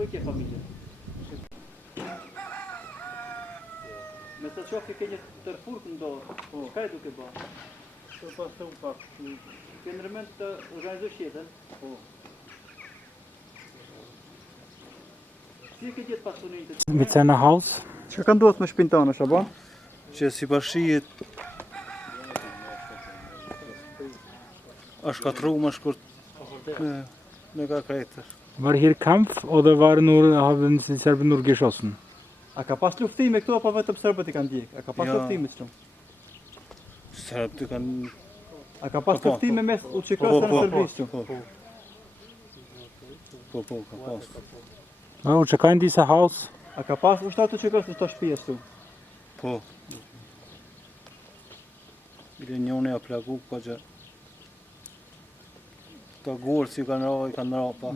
ku e ke familjen? Me të shofi ke një tërfurk në dorë, çka e duke bërë? Të pasë u pak. Ke ndërmend të organizosh jetën? Po. Si e ke gjetë pasuninë të Vicena House. Çka ka ndodhur me shtëpinë tonë, apo? Që si bashkiet është katru më shkurt me ka krejtër. Var hier Kampf oder haben Sie selber nur geschossen? A ka pas luftime këtu apo vetëm serbët i kanë djeg? A ka pas luftime këtu? Serbët i kanë... A ka pas luftime mes UÇK-së në Serbisë? Po, ka pas. UÇK in dieser Haus? A ka pas ushtar të UÇK-së në këto shtëpi këtu? Po. Ile njoni a plagu, po që... Ka gorë si kanë ra pa.